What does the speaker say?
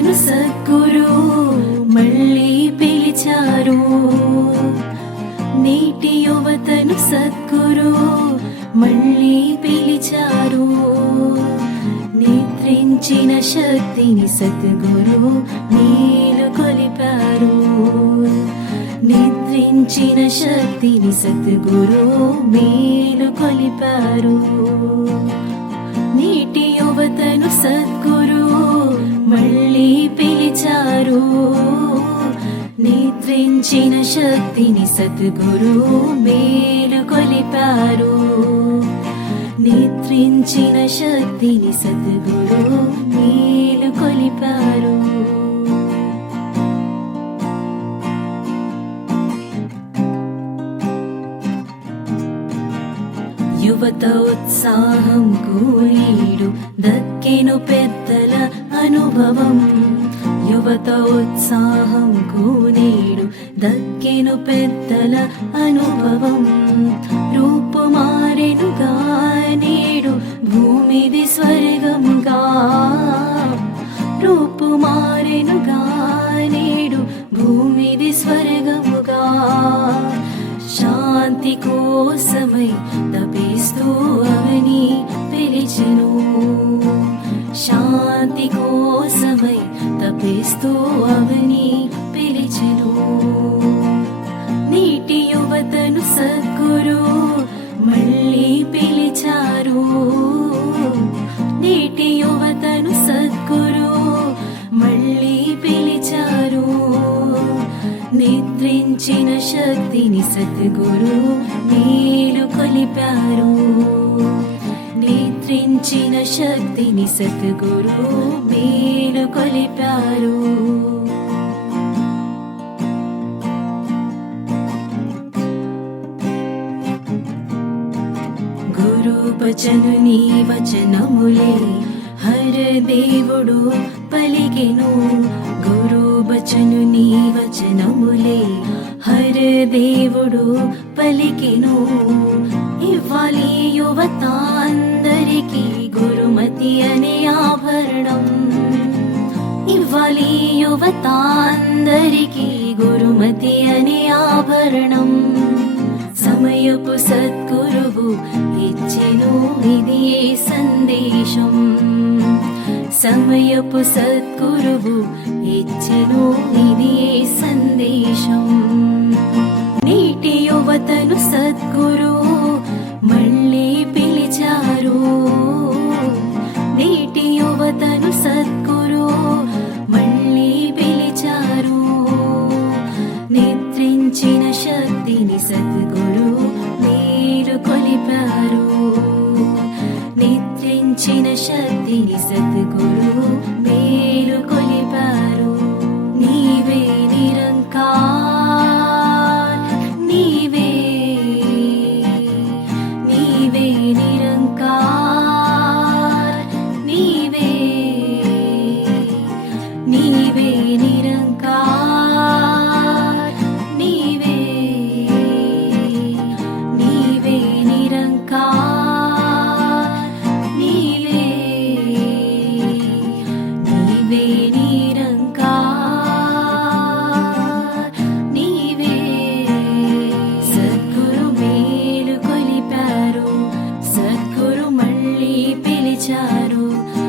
నన్ను సద్గురు మళ్ళీ పిలిచారు. నీటి యువతను సద్గురు మళ్ళీ పిలిచారు. నిద్రించిన శక్తిని సద్గురు నీలు కొలిపారు. నిద్రించిన శక్తిని సద్గురు మేలు కొలిపారు. నీటి యువతను సద్గురు సద్గురు నిద్రించిన శక్తిని సద్గురు మేలు కొలిపారు. నిద్రించిన శక్తిని సద్గురు మేలు కొలిపారు. యువత ఉత్సాహం కూలీడు దక్కెను పెద్దల అనుభవం. యువత ఉత్సాహం కూలీడు దక్కెను పెద్దల అనుభవం. రూపు మారెనుగా నేడు భూమిది స్వర్గముగా రూపు మారెనుగా నేడు భూమిది స్వర్గముగా శాంతి కోసమై తపిస్తూ అవని పిలిచిన తపిస్తూ అవని పిలిచెను. నీటి యువతను సద్గురు మళ్ళీ పిలిచారు. నీటి యువతను సద్గురు మళ్ళీ పిలిచారు. నిద్రించిన శక్తిని సద్గురు మేలు కొలిపారు. నిద్రించిన శక్తిని సద్గురు మేలు కొలిపారు. గురు నీ వచనములే. హర దేవుడు పలికెను. గురు వచను నీ వచనములే. హర దేవుడు పలికెను. ఇవ్వాలి యువత అందరికీ గురుమతి అనే ఆభరణం. ఇవ్వాలి యువత అందరికీ సమయపు సద్గురువు ఇచ్చను ఇదియే సందేశం? నీటి యువతను సద్గురు మళ్ళీ పిలిచారు. నీటి యువతను సద్గురు మళ్ళీ పిలిచారు. నిద్రించిన శక్తిని సద్గురు మీరు కొలిపారు. ीक्षिण शक्ति सद्गुरु deixar o